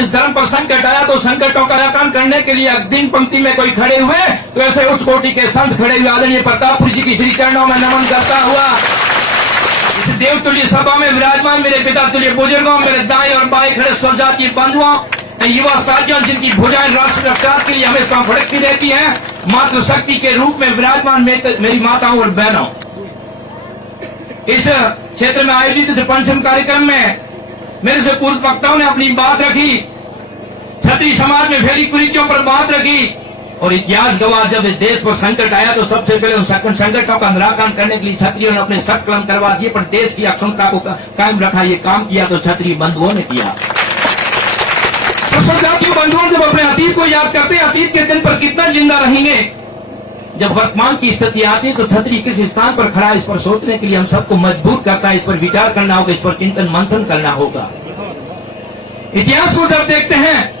इस धर्म पर संकट आया तो संकटों का निराकरण करने के लिए अग्नि पंक्ति में कोई खड़े हुए तो ऐसे उच्च कोटि के संत खड़े हुए आदरणीय प्रतापपुरी जी की श्री चरणों में नमन करता हुआ इस देवतुल्य सभा में विराजमान मेरे पिता तुल्य बुजुर्गों, मेरे दाएं और बाएं खड़े स्वजातीय बंधुओं, युवा साथियों जिनकी भुजाएं राष्ट्र रक्षा के लिए हमेशा भड़कती रहती हैं, मातृ शक्ति के रूप में विराजमान मेरी माताओं और बहनों, इस क्षेत्र में आयोजित पंचम कार्यक्रम में मेरे से पूर्व वक्ताओं ने अपनी बात रखी, क्षत्रिय समाज में फैली कुरीतियों पर बात रखी और इतिहास गवाह जब इस देश पर संकट आया तो सबसे पहले उन संकटों का निराकरण करने के लिए क्षत्रियों ने अपने सख्त कलम करवा दिए, पर देश की अखंडता को कायम रखा। ये काम किया तो क्षत्रिय बंधुओं ने किया। तो स्वजातीय बंधुओं जब अपने अतीत को याद करते हैं, अतीत के दिन पर कितना जिंदा रहेंगे, जब वर्तमान की स्थिति आती है तो क्षत्रिय किस स्थान पर खड़ा है, इस पर सोचने के लिए हम सबको मजबूर करता है, इस पर विचार करना होगा, इस पर चिंतन मंथन करना होगा। इतिहास को जब देखते हैं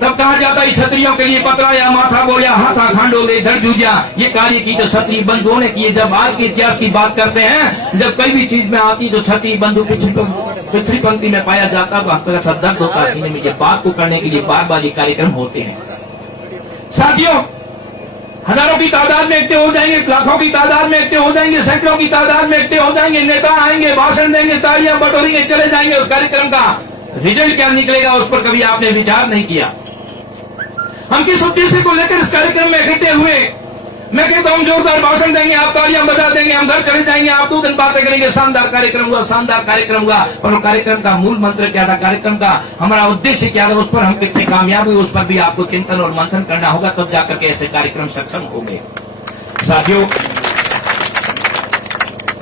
तब कहा जाता है क्षत्रियों के लिए पकड़ाया, माथा बोलिया, हाथा खांडोले, धड़ जूझा, ये कार्य की तो क्षत्रिय बंधुओं ने किए। जब आज के इतिहास की बात करते हैं, जब कोई भी चीज में आती तो क्षत्रिय बंधु पिछली पंक्ति में पाया जाता तो आपका सा दर्द होता सीने में। ये बात को करने के लिए बार बार ये कार्यक्रम होते हैं। साथियों, हजारों की तादाद में इकट्ठे हो जाएंगे, लाखों की तादाद में इकट्ठे हो जाएंगे, सैकड़ों की तादाद में इकट्ठे हो जाएंगे, नेता आएंगे, भाषण देंगे, तालियां बटोरेंगे, चले जाएंगे। उस कार्यक्रम का रिजल्ट क्या निकलेगा उस पर कभी आपने विचार नहीं किया। हम किस उद्देश्य को लेकर इस कार्यक्रम में इकट्ठे हुए? मैं कहता हूं जोरदार भाषण देंगे, आप तालियां बजा देंगे, हम घर चले जाएंगे, आप 2 दिन बातें करेंगे, शानदार कार्यक्रम हुआ, शानदार कार्यक्रम हुआ। और कार्यक्रम का मूल मंत्र क्या था, कार्यक्रम का हमारा उद्देश्य क्या था, उस पर हम कितने कामयाब हुए, उस पर भी आपको चिंतन और मंथन करना होगा, तब जाकर के ऐसे कार्यक्रम सक्षम होंगे। साथियों,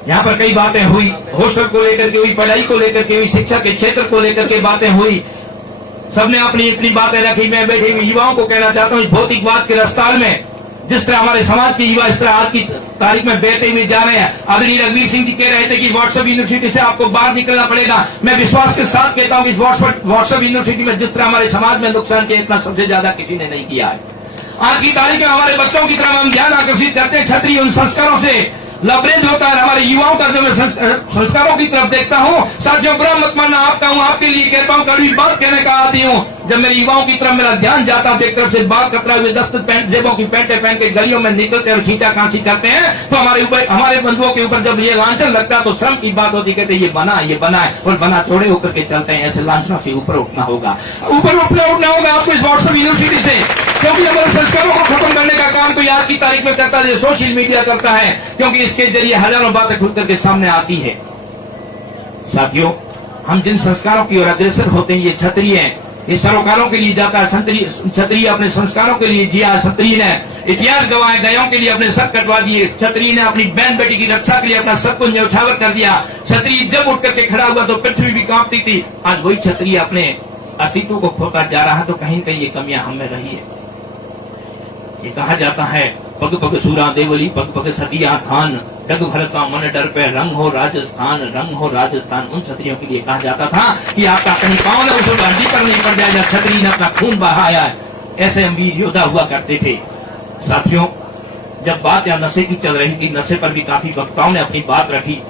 यहाँ पर कई बातें हुई, हॉस्टल को लेकर के हुई, पढ़ाई को लेकर के हुई, शिक्षा के क्षेत्र को लेकर के बातें हुई, सबने अपनी अपनी बातें रखी। मैं बैठे हुए युवाओं को कहना चाहता हूँ, भौतिकवाद के रफ्तार में जिस तरह हमारे समाज के युवा इस तरह आज की तारीख में बहते हुए जा रहे हैं। आदरणीय रघुवीर सिंह जी कह रहे थे कि व्हाट्सएप यूनिवर्सिटी से आपको बाहर निकलना पड़ेगा। मैं विश्वास के साथ कहता हूँ कि व्हाट्सएप यूनिवर्सिटी में जिस तरह हमारे समाज में नुकसान किया, इतना सबसे ज्यादा किसी ने नहीं किया है। आज की तारीख में हमारे बच्चों की तरफ हम ध्यान आकर्षित करते हैं, क्षत्रिय उन संस्कारों से लबरेज होता है। हमारे युवाओं का जो मैं संस्कारों की तरफ देखता हूँ, साथियों बुरा मत मानना, आपका हूँ, आपके लिए कहता हूँ, कड़वी बात कहने का आती हूँ। जब मेरे युवाओं की तरफ मेरा ध्यान जाता है, एक तरफ से बाल कतरा हुए दस्त पैंट जेबों की पैंटें पहन के गलियों में निकलते और छींटा कांसी करते हैं, तो हमारे बंधुओं के ऊपर जब ये लांछन लगता है तो श्रम की बात होती, कहते ये बना है और बना छोड़े होकर के चलते हैं। ऐसे लांछनों से ऊपर उठना होगा, उठना होगा आपको इस व्हाट्सएप यूनिवर्सिटी से, क्योंकि हमारे संस्कारों को खत्म करने का काम कोई आज की तारीख में करता है, सोशल मीडिया करता है, क्योंकि इसके जरिए हजारों बातें खुल करके सामने आती है। साथियों, हम जिन संस्कारों की ओर अग्रसर होते हैं, ये क्षत्रिय हैं, ये सरोकारों के लिए जाता है। क्षत्रिय अपने संस्कारों के लिए जिया, क्षत्रिय ने इतिहास गवाए, गयों के लिए अपने सर कटवा दिए, क्षत्रिय ने अपनी बहन बेटी की रक्षा के लिए अपना सब कुछ न्यौछावर कर दिया। क्षत्रिय जब उठ करके खड़ा हुआ तो पृथ्वी भी कांपती थी। आज वही क्षत्रिय अपने अस्तित्व को खोता जा रहा है, तो कहीं कहीं ये कमियां हमें रही है। ये कहा जाता है, पग पग सूरा देवली, पग पग सतिया थान, डग भरता मन डर पे, रंग हो राजस्थान, रंग हो राजस्थान। उन क्षत्रियों के लिए कहा जाता था कि आपका कहीं पांव न उस हड्डी पर नहीं पड़ जाएगा, क्षत्रिय ने अपना खून बहाया है। ऐसे हम वीर योद्धा हुआ करते थे। साथियों, जब बात यहाँ नशे की चल रही थी, नशे पर भी काफी वक्ताओं ने अपनी बात रखी।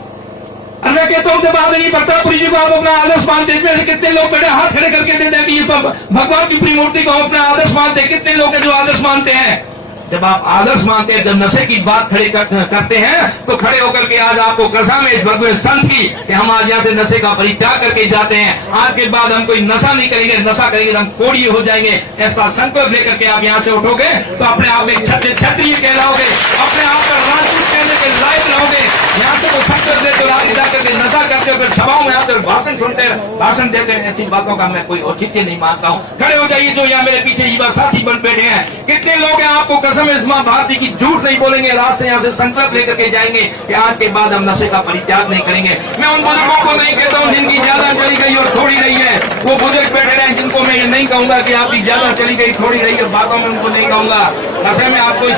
और मैं कहता हूँ, जब आदरणीय प्रतापपुरी जी को आप अपना आदर्श मानते हैं, कितने लोग बेटे हाथ खड़े करके देते हैं कि ये भगवान की पूरी मूर्ति को अपना आदर्श मानते हैं। कितने लोग हैं जो आदर्श मानते हैं? जब आप आदर्श मानते हैं, जब नशे की बात खड़े करते हैं, तो खड़े होकर के आज आपको कसम है इस भगवे संत की कि हम आज यहाँ से नशे का परित्याग करके जाते हैं। आज के बाद हम कोई नशा नहीं करेंगे, नशा करेंगे हम कोड़िए हो जाएंगे। ऐसा संकल्प लेकर के आप यहाँ से उठोगे तो अपने आप में क्षत्रिय कहलाओगे, अपने आप पर राजपूत कहने के लायक रहोगे। यहाँ से वो संकल्प लेते हो, आगे जाकर के नशा करते हो, फिर सभाओं में आते भाषण सुनते हैं, भाषण देते हैं। ऐसी बातों का मैं कोई औचित्य नहीं मानता हूँ। खड़े हो जाइए जो यहाँ मेरे पीछे युवा साथी बन बैठे हैं। कितने लोग हैं आपको कसम इस मां भारती की झूठ नहीं बोलेंगे, रात से यहाँ से संकल्प लेकर के जाएंगे कि आज के बाद हम नशे का परित्याग नहीं करेंगे। मैं उन बुजुर्गों को नहीं कहता हूँ जिनकी ज्यादा चली गई और थोड़ी रही है, वो बुजुर्ग बैठे रहे, जिनको मैं ये नहीं कहूंगा कि आपकी ज्यादा चली गई थोड़ी रही है, बातों में उनको नहीं कहूंगा। नशे में आपको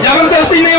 जबरदस्ती नहीं